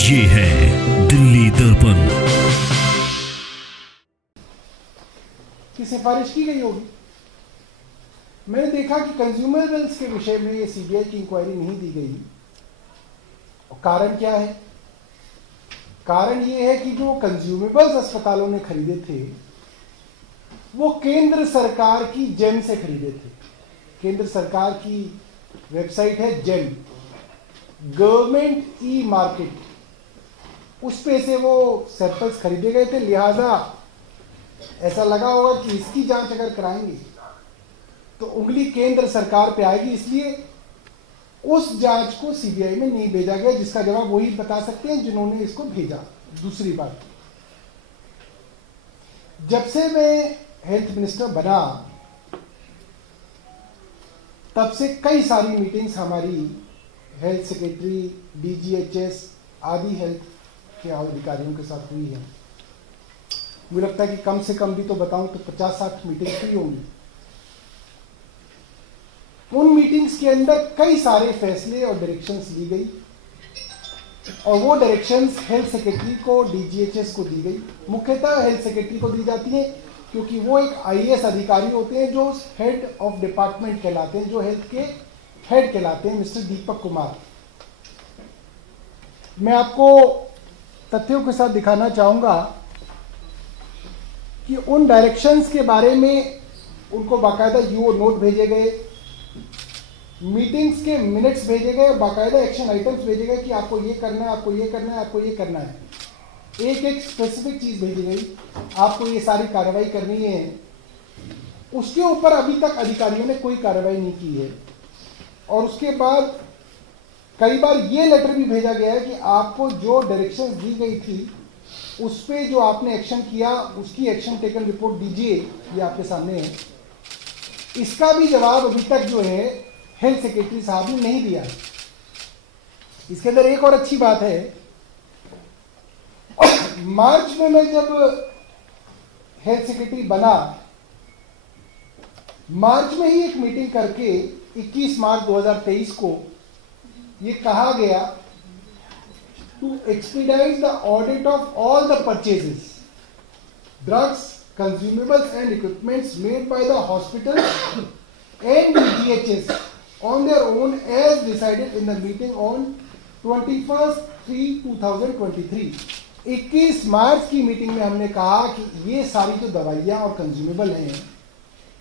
ये है दिल्ली दर्पण की सिफारिश की गई होगी। मैंने देखा कि कंज्यूमरेबल्स के विषय में ये सीबीआई की इंक्वायरी नहीं दी गई। और कारण क्या है? कारण ये है कि जो कंज्यूमेबल्स अस्पतालों ने खरीदे थे वो केंद्र सरकार की जेम से खरीदे थे। केंद्र सरकार की वेबसाइट है जेम, गवर्नमेंट ई मार्केट, उस पे से वो सैंपल्स खरीदे गए थे। लिहाजा ऐसा लगा होगा कि इसकी जांच अगर कराएंगे तो उंगली केंद्र सरकार पे आएगी, इसलिए उस जांच को सीबीआई में नहीं भेजा गया, जिसका जवाब वही बता सकते हैं जिन्होंने इसको भेजा। दूसरी बात, जब से मैं हेल्थ मिनिस्टर बना तब से कई सारी मीटिंग्स हमारी हेल्थ सेक्रेटरी, डीजीएचएस आदि हेल्थ के अधिकारियों के साथ हुई है। मुझे लगता है कि कम से कम भी तो बताऊं तो 50-60 मीटिंग्स हुई होंगी। उन मीटिंग्स के अंदर कई सारे फैसले और डायरेक्शंस ली गई और वो डायरेक्शंस हेल्थ सेक्रेटरी को, डीजीएचएस को दी गई। मुख्यतः हेल्थ सेक्रेटरी को दी जाती है क्योंकि वो एक आईएएस अधिकारी होते हैं जो हेड ऑफ डिपार्टमेंट कहलाते हैं, जो हेल्थ के हेड कहलाते हैं, मिस्टर दीपक कुमार। मैं आपको तथ्यों के साथ दिखाना चाहूंगा कि उन डायरेक्शंस के बारे में उनको बाकायदा यूओ नोट भेजे गए, मीटिंग्स के मिनट्स भेजे गए, बाकायदा एक्शन आइटम्स भेजे गए कि आपको ये करना है, आपको ये करना है, आपको ये करना है। एक एक स्पेसिफिक चीज भेजी गई, आपको ये सारी कार्रवाई करनी है। उसके ऊपर अभी तक अधिकारियों ने कोई कार्रवाई नहीं की है। और उसके बाद कई बार ये लेटर भी भेजा गया है कि आपको जो डायरेक्शंस दी गई थी उस पे जो आपने एक्शन किया उसकी एक्शन टेकन रिपोर्ट दीजिए, ये आपके सामने है। इसका भी जवाब अभी तक जो है हेल्थ सेक्रेटरी साहब ने नहीं दिया। इसके अंदर एक और अच्छी बात है, मार्च में मैं जब हेल्थ सेक्रेटरी बना, मार्च में ही एक मीटिंग करके 21 मार्च 2023 को ये कहा गया to expedite the audit of all the purchases, drugs, consumables and equipments made by the hospital and DGHS on their own as decided in the meeting on 21/3/2023। 21 मार्च की मीटिंग में हमने कहा कि ये सारी जो दवाइयाँ और कंज्यूमेबल हैं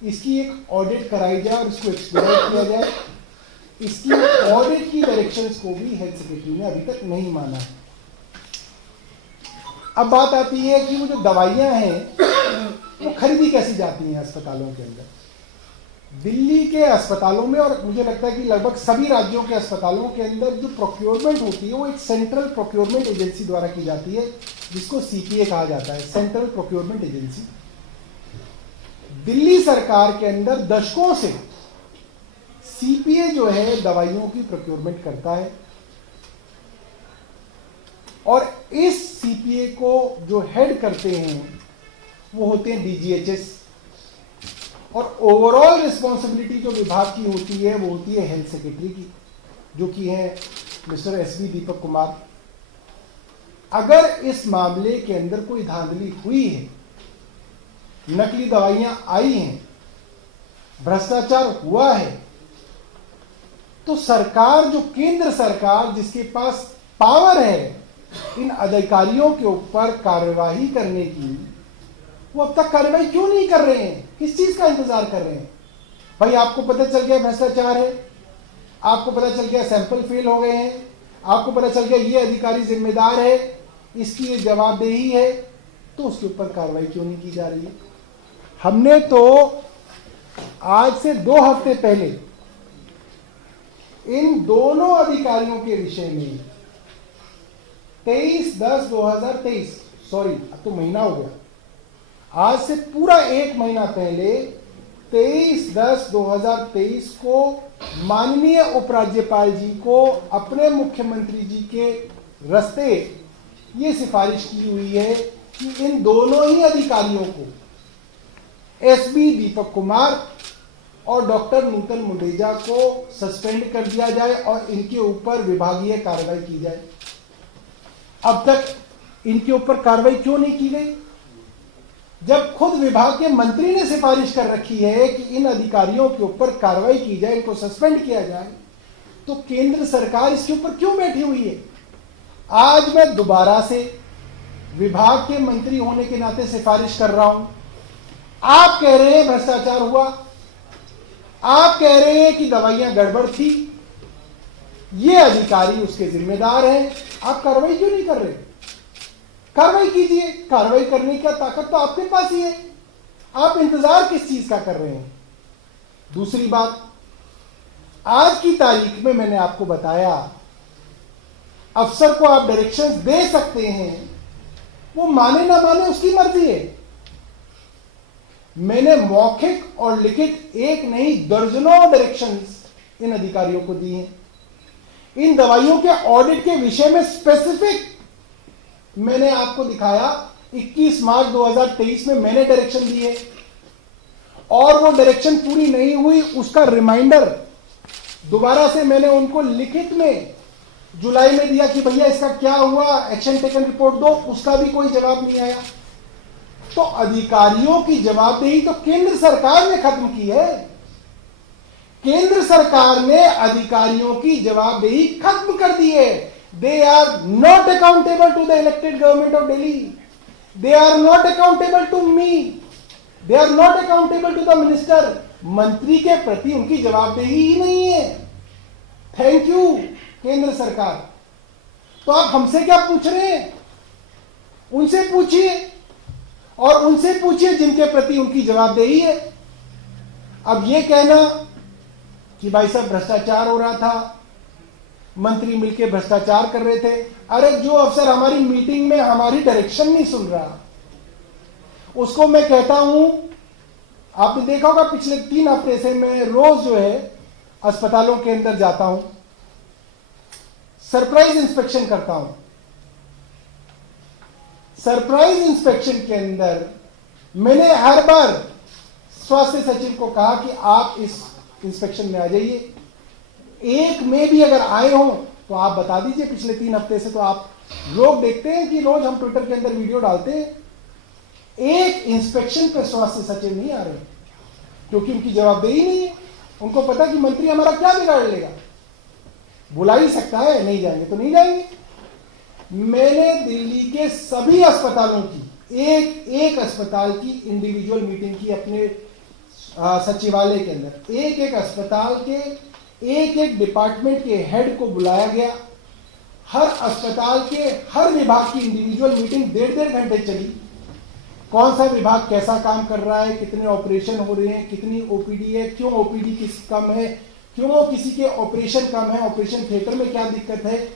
इसकी एक ऑडिट कराई जाए और इसको एक्सपीडाइट किया जाए। इसकी ऑडिट की डायरेक्शंस को भी हेल्थ सेक्रेटरी ने अभी तक नहीं माना है। अब बात आती है कि वो जो दवाइयां हैं वो खरीदी कैसी जाती हैं अस्पतालों के अंदर। दिल्ली के अस्पतालों में और मुझे लगता है कि लगभग सभी राज्यों के अस्पतालों के अंदर जो प्रोक्योरमेंट होती है वो एक सेंट्रल प्रोक्योरमेंट एजेंसी द्वारा की जाती है, जिसको सीपीए कहा जाता है, सेंट्रल प्रोक्योरमेंट एजेंसी। दिल्ली सरकार के अंदर दशकों से सीपीए जो है दवाइयों की प्रोक्योरमेंट करता है और इस सीपीए को जो हेड करते हैं वो होते हैं डीजीएचएस और ओवरऑल रिस्पॉन्सिबिलिटी जो विभाग की होती है वो होती है हेल्थ सेक्रेटरी की, जो कि है मिस्टर एसबी दीपक कुमार। अगर इस मामले के अंदर कोई धांधली हुई है, नकली दवाइयां आई हैं, भ्रष्टाचार हुआ है, तो सरकार, जो केंद्र सरकार जिसके पास पावर है इन अधिकारियों के ऊपर कार्यवाही करने की, वो अब तक कार्रवाई क्यों नहीं कर रहे हैं? किस चीज का इंतजार कर रहे हैं? भाई आपको पता चल गया भ्रष्टाचार है, आपको पता चल गया सैंपल फेल हो गए हैं, आपको पता चल गया ये अधिकारी जिम्मेदार है, इसकी ये जवाबदेही है, तो उसके ऊपर कार्रवाई क्यों नहीं की जा रही है? हमने तो आज से 2 हफ्ते पहले इन दोनों अधिकारियों के विषय में 23/10/2023, सॉरी अब तो महीना हो गया, आज से पूरा 1 महीना पहले 23/10/2023 को माननीय उपराज्यपाल जी को अपने मुख्यमंत्री जी के रास्ते ये सिफारिश की हुई है कि इन दोनों ही अधिकारियों को, एसबी दीपक कुमार और डॉक्टर नूतन मुंडेजा को सस्पेंड कर दिया जाए और इनके ऊपर विभागीय कार्रवाई की जाए। अब तक इनके ऊपर कार्रवाई क्यों नहीं की गई? जब खुद विभाग के मंत्री ने सिफारिश कर रखी है कि इन अधिकारियों के ऊपर कार्रवाई की जाए, इनको सस्पेंड किया जाए, तो केंद्र सरकार इसके ऊपर क्यों बैठी हुई है? आज मैं दोबारा से विभाग के मंत्री होने के नाते सिफारिश कर रहा हूं। आप कह रहे हैं भ्रष्टाचार हुआ, आप कह रहे हैं कि दवाइयां गड़बड़ थी, ये अधिकारी उसके जिम्मेदार हैं, आप कार्रवाई क्यों नहीं कर रहे? कार्रवाई कीजिए। कार्रवाई करने की ताकत तो आपके पास ही है, आप इंतजार किस चीज का कर रहे हैं? दूसरी बात, आज की तारीख में मैंने आपको बताया, अफसर को आप डायरेक्शंस दे सकते हैं, वो माने ना माने उसकी मर्जी है। मैंने मौखिक और लिखित एक नहीं दर्जनों डायरेक्शंस इन अधिकारियों को दी हैं। इन दवाइयों के ऑडिट के विषय में स्पेसिफिक मैंने आपको दिखाया, 21 मार्च 2023 में मैंने डायरेक्शन दिए, और वो डायरेक्शन पूरी नहीं हुई, उसका रिमाइंडर दोबारा से मैंने उनको लिखित में जुलाई में दिया कि भैया इसका क्या हुआ, एक्शन टेकन रिपोर्ट दो, उसका भी कोई जवाब नहीं आया। तो अधिकारियों की जवाबदेही तो केंद्र सरकार ने खत्म की है। केंद्र सरकार ने अधिकारियों की जवाबदेही खत्म कर दी है। They are not accountable to the elected government of Delhi, they are not accountable to me, they are not accountable to the minister. मंत्री के प्रति उनकी जवाबदेही ही नहीं है। थैंक यू केंद्र सरकार। तो आप हमसे क्या पूछ रहे हैं? उनसे पूछिए, और उनसे पूछिए जिनके प्रति उनकी जवाबदेही है। अब यह कहना कि भाई साहब भ्रष्टाचार हो रहा था, मंत्री मिलकर भ्रष्टाचार कर रहे थे, अरे जो अफसर हमारी मीटिंग में हमारी डायरेक्शन नहीं सुन रहा, उसको मैं कहता हूं, आपने देखा होगा पिछले 3 हफ्ते से मैं रोज जो है अस्पतालों के अंदर जाता हूं, सरप्राइज इंस्पेक्शन करता हूं। सरप्राइज इंस्पेक्शन के अंदर मैंने हर बार स्वास्थ्य सचिव को कहा कि आप इस इंस्पेक्शन में आ जाइए। एक में भी अगर आए हो तो आप बता दीजिए। पिछले 3 हफ्ते से तो आप लोग देखते हैं कि रोज हम ट्विटर के अंदर वीडियो डालते हैं, एक इंस्पेक्शन पे स्वास्थ्य सचिव नहीं आ रहे, क्योंकि उनकी जवाबदेही नहीं है। उनको पता कि मंत्री हमारा क्या बिगाड़ लेगा, बुला ही सकता है, नहीं जाएंगे तो नहीं जाएंगे। मैंने दिल्ली के सभी अस्पतालों की एक अस्पताल की इंडिविजुअल मीटिंग की अपने सचिवालय के अंदर। एक अस्पताल के एक डिपार्टमेंट के हेड को बुलाया गया। हर अस्पताल के हर विभाग की इंडिविजुअल मीटिंग 1.5 घंटे चली। कौन सा विभाग कैसा काम कर रहा है, कितने ऑपरेशन हो रहे हैं, कितनी ओपीडी है, क्यों ओपीडी किस कम है, क्यों किसी के ऑपरेशन कम है, ऑपरेशन थिएटर में क्या दिक्कत है।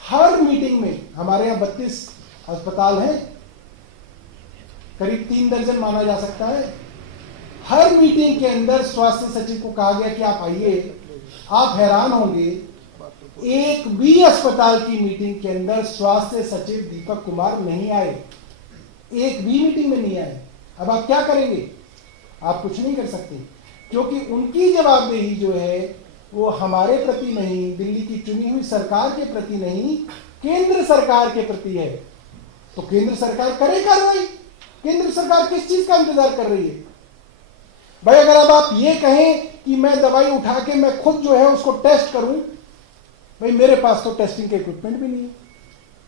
हर मीटिंग में, हमारे यहाँ 32 अस्पताल हैं, करीब 3 दर्जन माना जा सकता है। हर मीटिंग के अंदर स्वास्थ्य सचिव को कहा गया कि आप आइए। आप हैरान होंगे, एक भी अस्पताल की मीटिंग के अंदर स्वास्थ्य सचिव दीपक कुमार नहीं आए, एक भी मीटिंग में नहीं आए। अब आप क्या करेंगे? आप कुछ नहीं कर सकते, क्योंकि उनकी जवाबदेही जो है वो हमारे प्रति नहीं, दिल्ली की चुनी हुई सरकार के प्रति नहीं, केंद्र सरकार के प्रति है। तो केंद्र सरकार करे कार्रवाई। केंद्र सरकार किस चीज का इंतजार कर रही है? भाई अगर अब आप ये कहें कि मैं दवाई उठा के मैं खुद जो है उसको टेस्ट करूं, भाई मेरे पास तो टेस्टिंग के इक्विपमेंट भी नहीं है,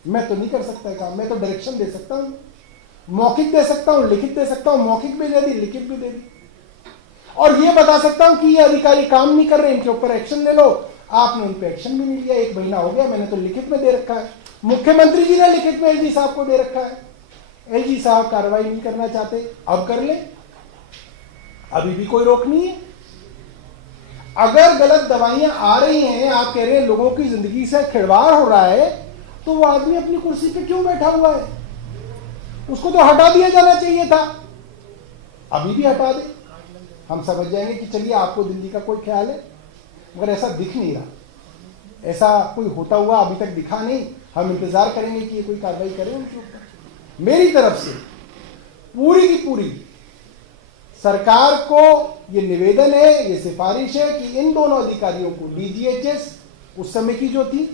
मैं तो नहीं कर सकता काम। मैं तो डायरेक्शन दे सकता हूं, मौखिक दे सकता हूं, लिखित दे सकता हूं, मौखिक भी दे दी, लिखित भी दे दी, और ये बता सकता हूं कि ये अधिकारी काम नहीं कर रहे, इनके ऊपर एक्शन ले लो। आपने उन पर एक्शन भी नहीं लिया। 1 महीना हो गया, मैंने तो लिखित में दे रखा है, मुख्यमंत्री जी ने लिखित में एलजी साहब को दे रखा है। एलजी साहब कार्रवाई नहीं करना चाहते, अब कर ले, अभी भी कोई रोक नहीं है। अगर गलत दवाइयां आ रही हैं, आप कह रहे हैं लोगों की जिंदगी से खिलवाड़ हो रहा है, तो वो आदमी अपनी कुर्सी पे क्यों बैठा हुआ है? उसको तो हटा दिया जाना चाहिए था। अभी भी हटा दे, हम समझ जाएंगे कि चलिए आपको दिल्ली का कोई ख्याल है, मगर ऐसा दिख नहीं रहा। ऐसा कोई होता हुआ अभी तक दिखा नहीं। हम इंतजार करेंगे कि ये कोई कार्रवाई करे उनके ऊपर। मेरी तरफ से पूरी की पूरी सरकार को ये निवेदन है, ये सिफारिश है कि इन दोनों अधिकारियों को, डीजीएचएस उस समय की जो थी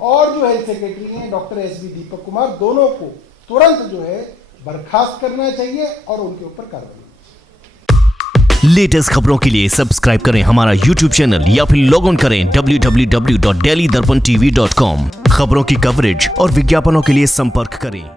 और जो हेल्थ सेक्रेटरी हैं डॉक्टर एसबी दीपक कुमार, दोनों को तुरंत जो है बर्खास्त करना चाहिए और उनके ऊपर कार्रवाई। लेटेस्ट खबरों के लिए सब्सक्राइब करें हमारा YouTube चैनल या फिर लॉग इन करें www.delhidarpantv.com। खबरों की कवरेज और विज्ञापनों के लिए संपर्क करें।